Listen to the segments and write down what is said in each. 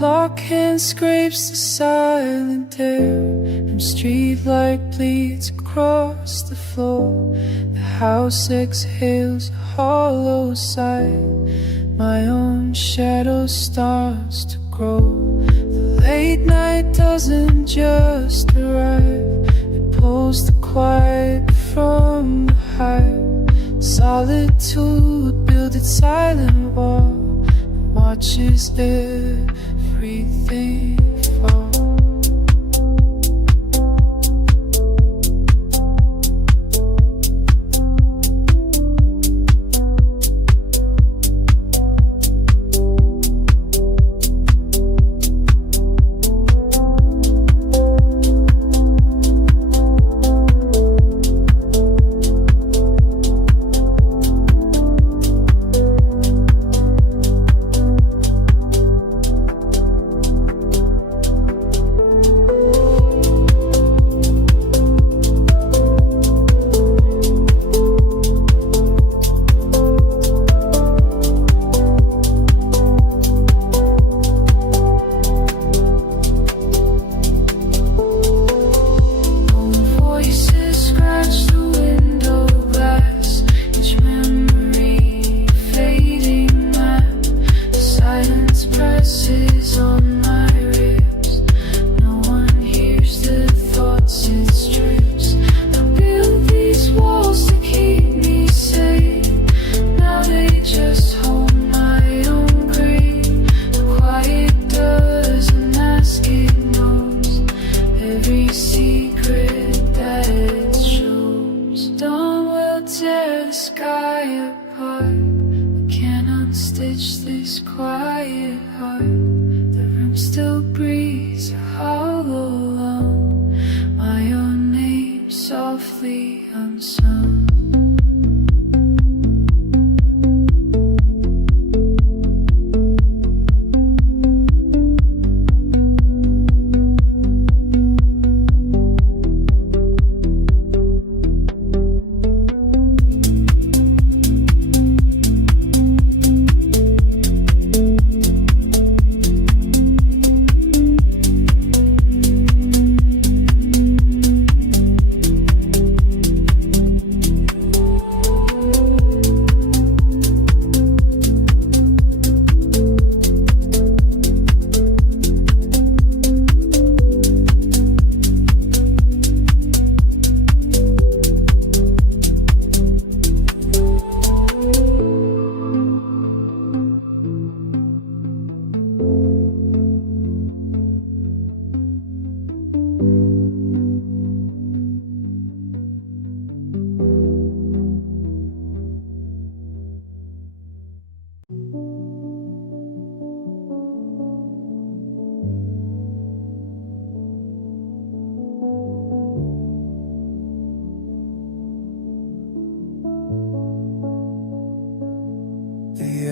clock hand scrapes the silent air, and streetlight bleeds across the floor. The house exhales a hollow sigh. My own shadow starts to grow. The late night doesn't just arrive, it pulls the quiet from the hive. Solitude builds its silent wall, watches everything fall.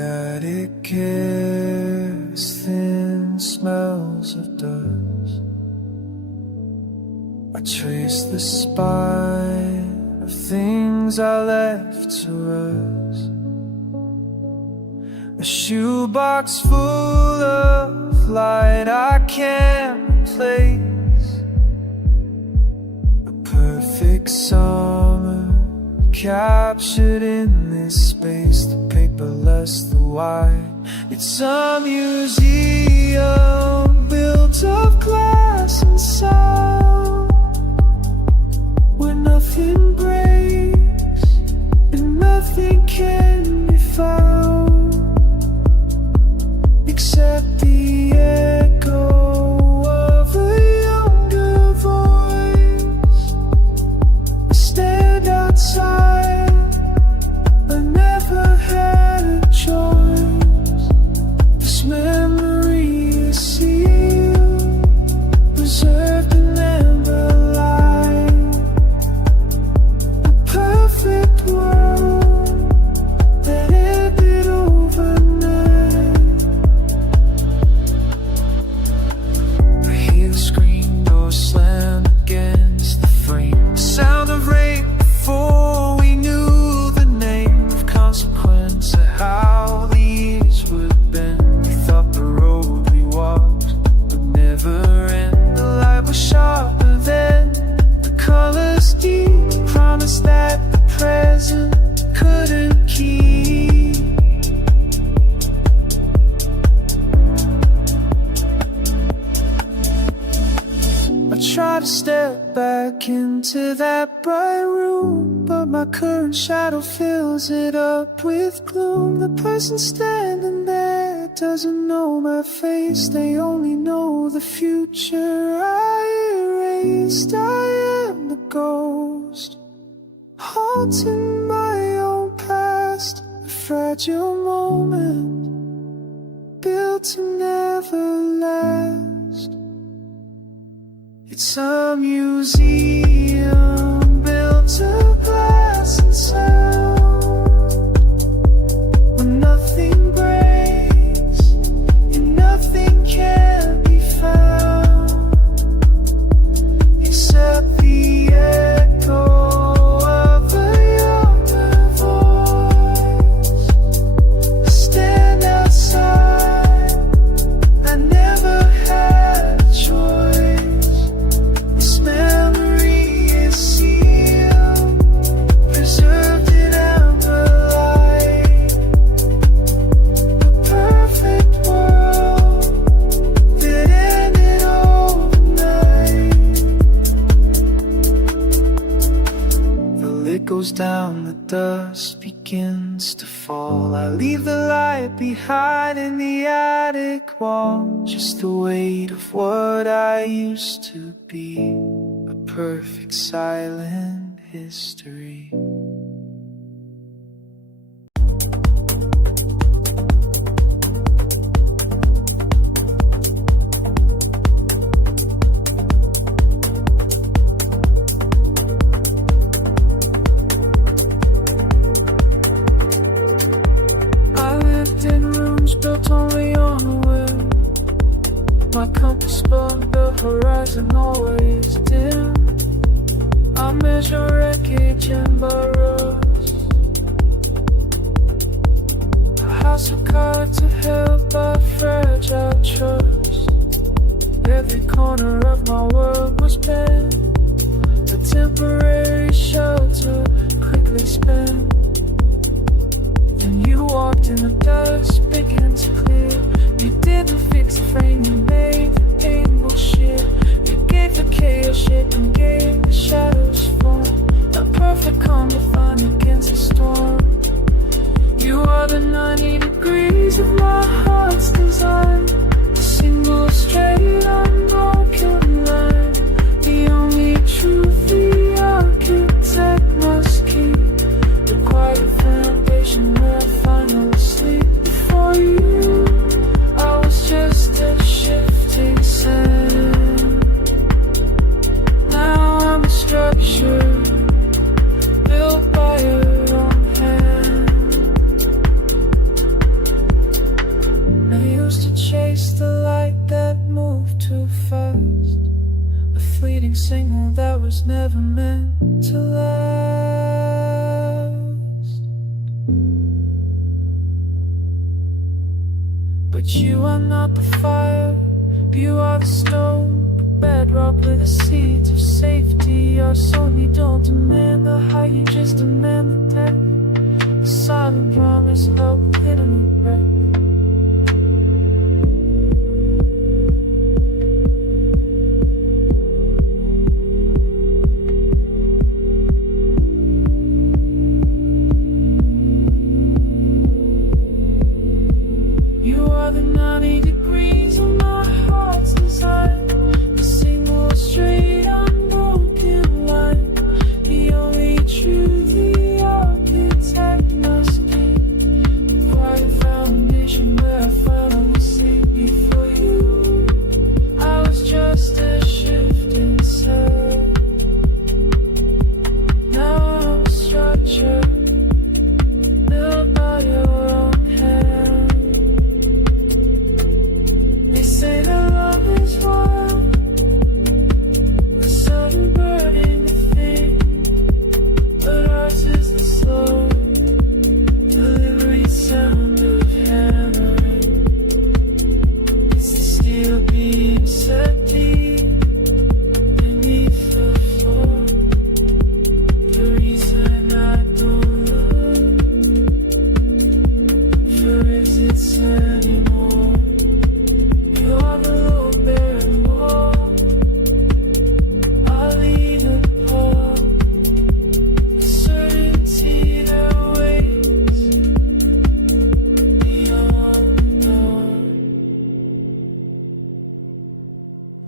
Attic is thin smells of dust. I trace the spine of things I left to rust. A shoebox full of light I can't replace. A perfect summer captured in this space. The paper less the white. It's a museum built of glass and sound, where nothing breaks and nothing can be found except the echo of a younger voice. I stand outside, I never had a choice. This memory is sealed, preserved in amber light. A perfect world that ended overnight. try to step back into that bright room, but my current shadow fills it up with gloom. The person standing there doesn't know my face, they only know the future I erased. I am the ghost haunting my own past, a fragile moment built to never last. It's a museum built of glass and sound, where nothing breaks and nothing can be found, except the echo of a younger voice. I stand outside, I never had a choice. This memory is sealed, preserved in amber light. A perfect world that ended overnight. The lid goes down, the dust begins to fall. I leave the light behind in the attic wall, just the weight of what I used to be, a perfect silent history. I lived in rooms built only on a whim. My compass spun, the horizon always dim. I measure wreckage and borrows, a house of cards held by fragile trust. Every corner of my world was bent, a temporary shelter quickly spent. Then you walked in the dust, began to clear. You didn't fix the frame, you made the pain bullshit. You gave the chaos shit and gave the shadows form, a perfect calm defined against the storm. You are the 90 degrees of my heart's design, a single straight unbroken line. The only truth the architect must keep, the quiet foundation where I finally sleep. Before you, I was just a shifting sand. Now I'm a structure built by your own hand. I used to chase the light that moved too fast, a fleeting signal that was never meant to last. But you are not the fire, you are the stone, the bedrock with the seeds of safety. Your soul, you don't demand the high, you just demand the depth. A silent promise of hidden regret. You are the 90 degrees of my heart's design, a single straight unbroken line. The only truth the architect must keep, the quiet foundation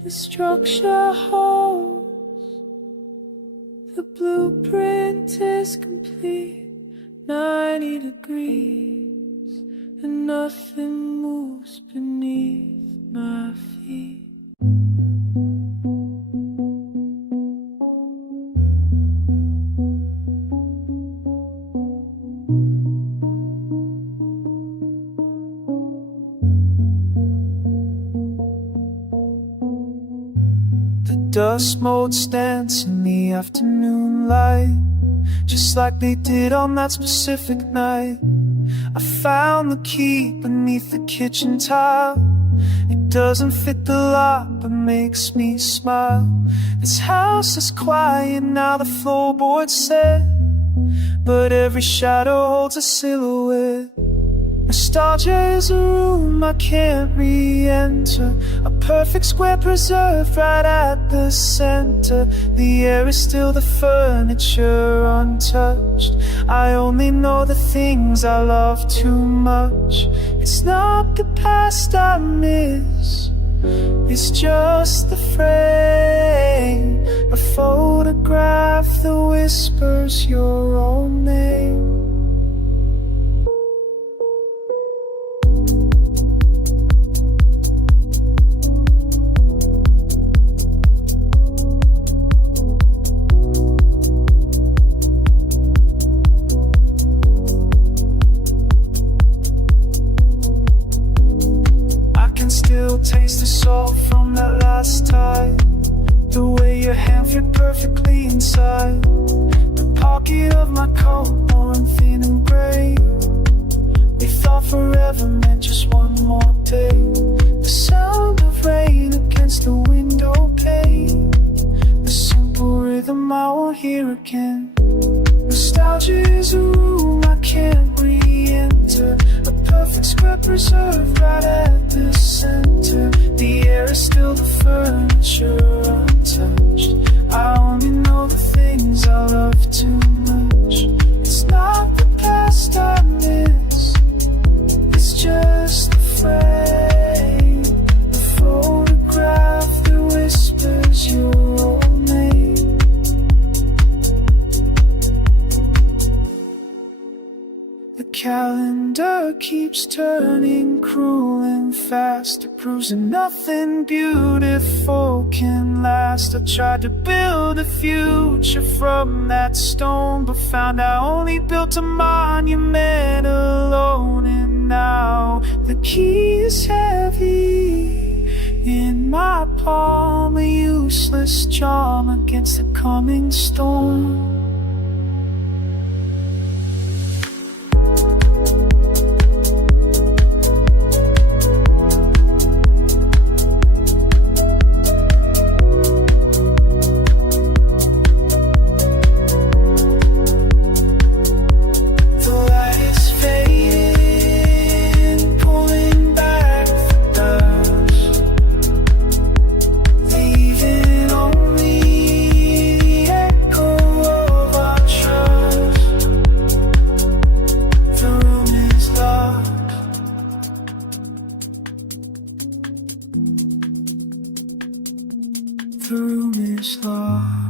The structure holds, the blueprint is complete. 90 degrees, and nothing moves beneath my feet. Dust motes dance in the afternoon light, just like they did on that specific night. I found the key beneath the kitchen tile. It doesn't fit the lock, but makes me smile. This house is quiet now, the floorboard's set, but every shadow holds a silhouette. Nostalgia is a room I can't re-enter, a perfect square preserved right at the center. The air is still the furniture untouched. I only know the things I love too much. It's not the past I miss, it's just the frame, a photograph that whispers your own name. Taste the salt from that last time, the way your hand fit perfectly inside the pocket of my coat, worn thin and gray. We thought forever meant just one more day. The sound of rain against the window pane, the simple rhythm I won't hear again. Nostalgia is a room I can't re-enter, a perfect square preserved right at the center. The air is still the furniture untouched. I only know the things I love too much. It's not the past I miss, it's just the frame, the photograph that whispers your own name. The calendar keeps turning cruel and fast. It proves that nothing beautiful can last. I tried to build a future from that stone, but found I only built a monument alone. And now the key is heavy in my palm, a useless charm against the coming storm. The room is locked.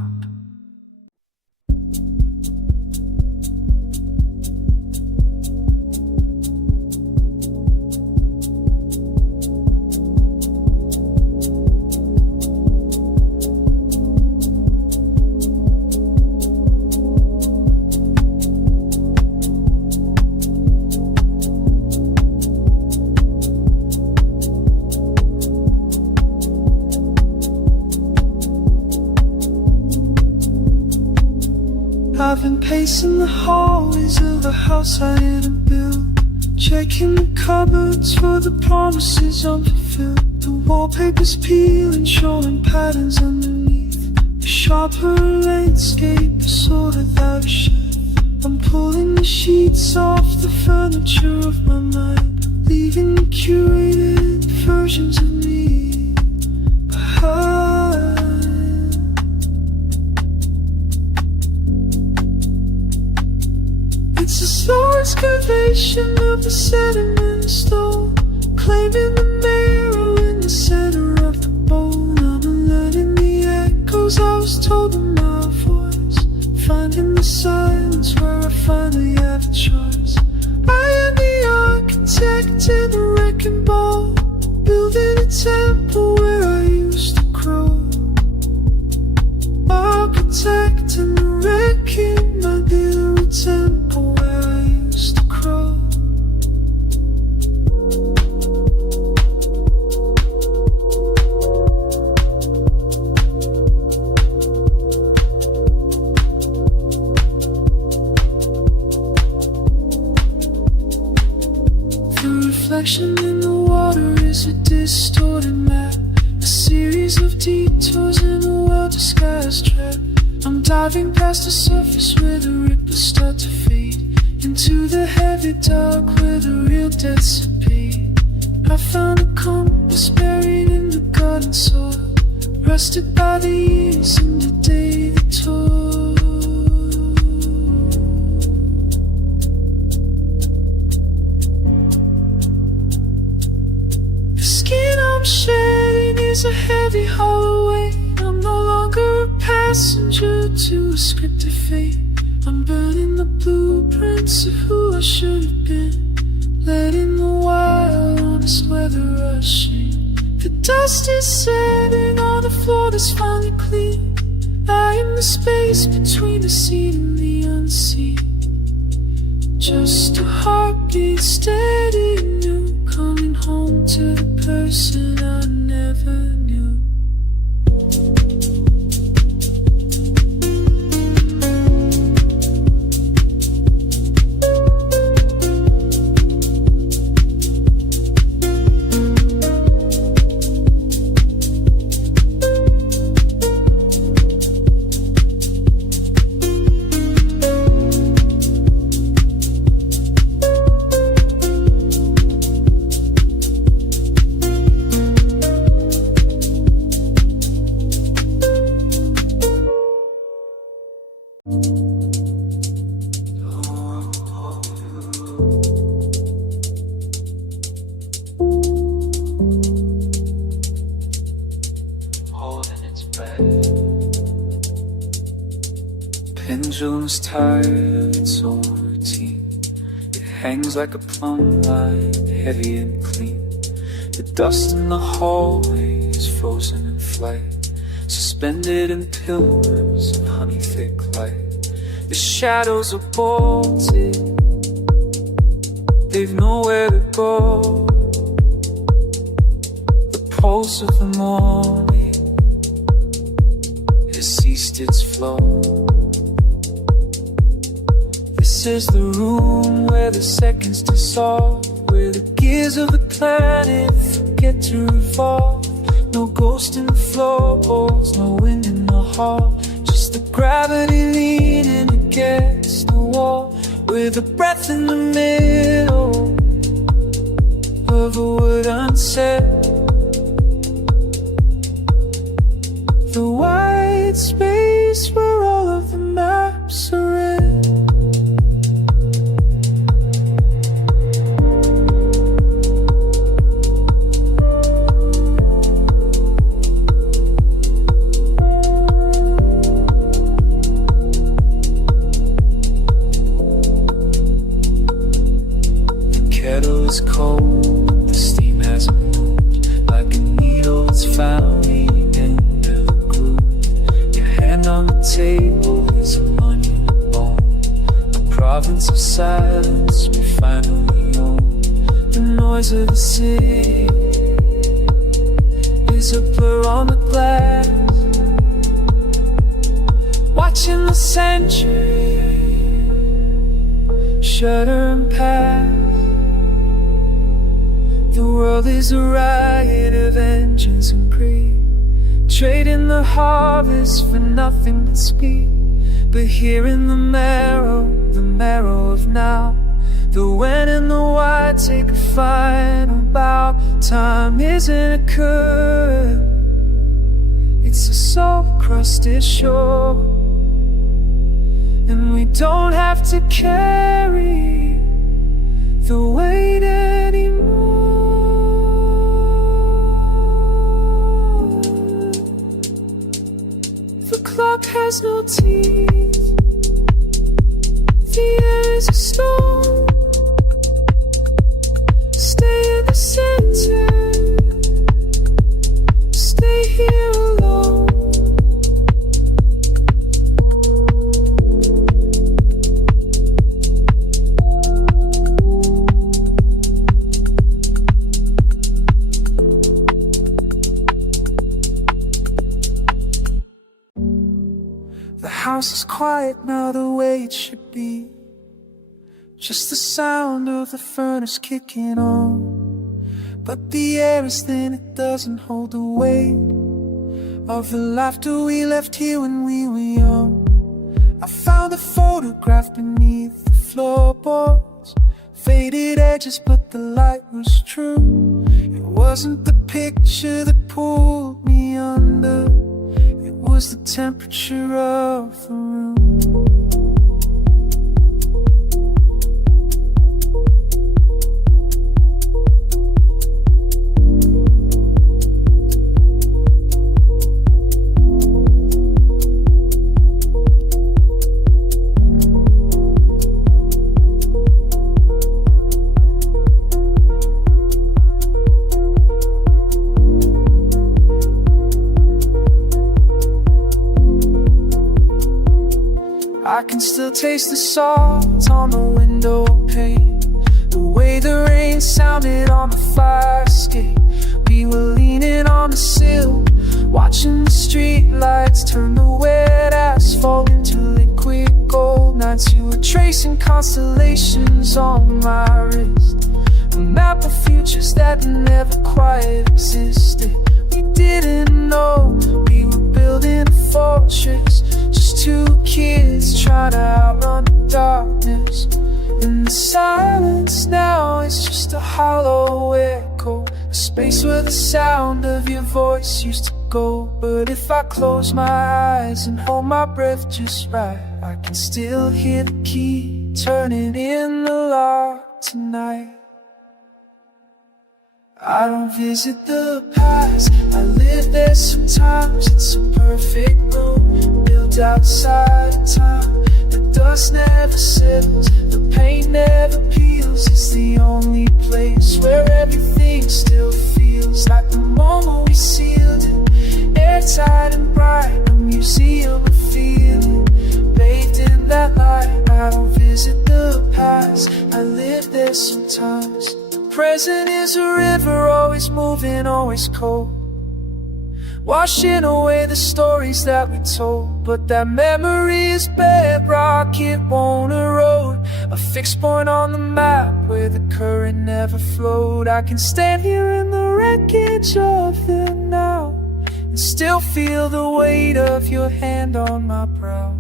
I've been pacing the hallways of a house I didn't build, checking the cupboards for the promises unfulfilled. The wallpaper's peeling, showing patterns underneath. The sharper landscape, the sort of that shit. I'm pulling the sheets off the furniture of my mind, leaving the curated versions of me behind. It's a slow excavation of the sediment stone, claiming the marrow in the center of the bone. I'm temple where I used to grow. Architecting and wrecking my little temple where I used to grow. The reflection in the water is a distorted map, a series of detours in a well-disguised trap. I'm diving past the surface where the ripples start to fade into the heavy dark where the real dissipate. I found a compass buried in the garden soil, rusted by the years and the day that told. The skin I'm shedding is a heavy hollow weight. I'm no longer a passenger to a scripted fate. I'm burning the blueprints of who I should have been, letting the wild, honest weather rush in. The dust is setting on the floor that's finally clean. I am the space between the seen and the unseen. Just a heartbeat steady new, coming home to the person I never knew. Pendulum's tired of its own routine. It hangs like a plumb line, heavy and clean. The dust in the hallway is frozen in flight, suspended in pillars of honey-thick light. The shadows are bolted, they've nowhere to go. The pulse of the morning has ceased its flow. This is the room where the seconds dissolve, where the gears of the planet forget to revolve. No ghost in the floorboards, no wind in the hall, just the gravity leaning against the wall, with a breath in the middle of a word unsaid. The white space where all of the maps are red. It's cold, the steam hasn't moved, like a needle it's found meaning and never grew. Your hand on the table is a monument bone, the province of silence we finally own. The noise of the city is a blur on the glass, watching the century shudder and pass. The world is a riot of engines and greed, trading the harvest for nothing but speed. But here in the marrow of now, the when and the why take a final bow. Time isn't a curve, it's a salt-crusted shore, and we don't have to carry the weight anymore. The clock has no teeth, the air is a stone. Stay in the center, house is quiet now, the way it should be. Just the sound of the furnace kicking on. But the air is thin, it doesn't hold the weight of the laughter we left here when we were young. I found a photograph beneath the floorboards, faded edges but the light was true. It wasn't the picture that pulled me under, it was the temperature of the room. I can still taste the salt on the window pane, the way the rain sounded on the fire escape. We were leaning on the sill, watching the street lights turn the wet asphalt into liquid gold. Nights you were tracing constellations on my wrist, a map of futures that never quite existed. We didn't know we were building a fortress, just two kids trying to outrun the darkness. In the silence now, it's just a hollow echo, a space where the sound of your voice used to go. But if I close my eyes and hold my breath just right, I can still hear the key turning in the lock tonight. I don't visit the past, I live there sometimes. It's a perfect room built outside of time. The dust never settles, the paint never peels. It's the only place where everything still feels like the moment we sealed it, airtight and bright, a museum of feeling bathed in that light. I don't visit the past, I live there sometimes. Present is a river, always moving, always cold, washing away the stories that we told. But that memory is bedrock, it won't erode, a fixed point on the map where the current never flowed. I can stand here in the wreckage of the now and still feel the weight of your hand on my brow.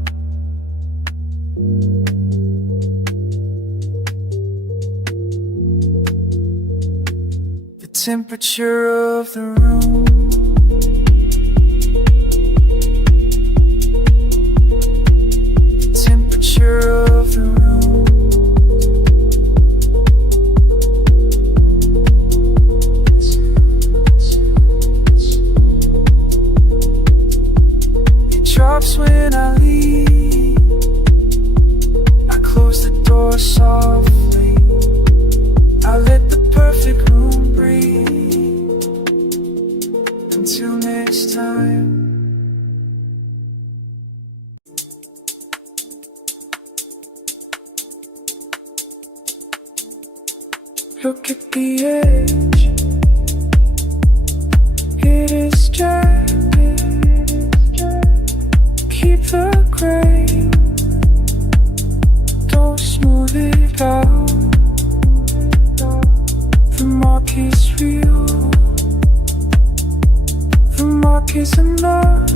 Temperature of the room, temperature of the room. It drops when I leave, I close the door softly, I let the perfect room breathe. Until next time. Look at the edge, it is jagged. Keep the gray, don't smooth it out. The mark is real, the mark is enough.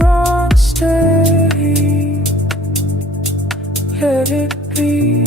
Wrong steady, let it be.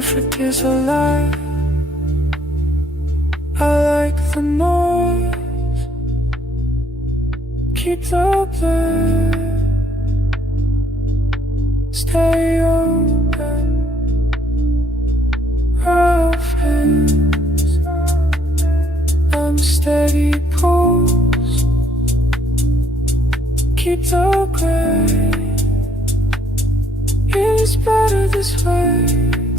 perfect is a lie. I like the noise, keep the blur, stay open, rough hands, unsteady pose, keep the gray. It's better this way.